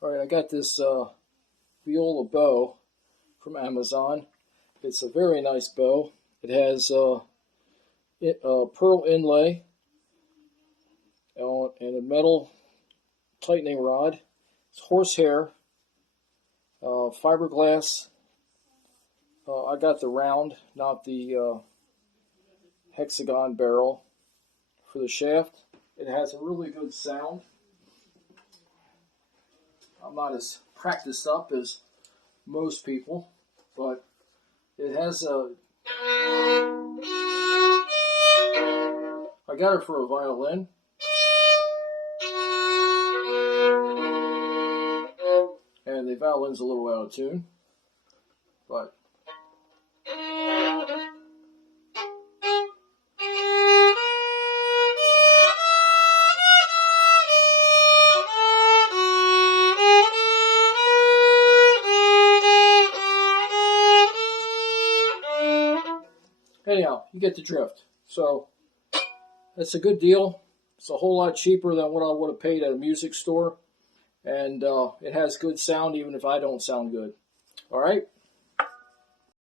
Alright, I got this Viola bow from Amazon. It's a very nice bow. It has pearl inlay and a metal tightening rod. It's horsehair, fiberglass. I got the round, not the hexagon barrel for the shaft. It has a really good sound. I'm not as practiced up as most people, but it has a... I got it for a violin. And the violin's a little out of tune, but anyhow, you get the drift. So that's a good deal. It's a whole lot cheaper than what I would have paid at a music store. And it has good sound even if I don't sound good. All right?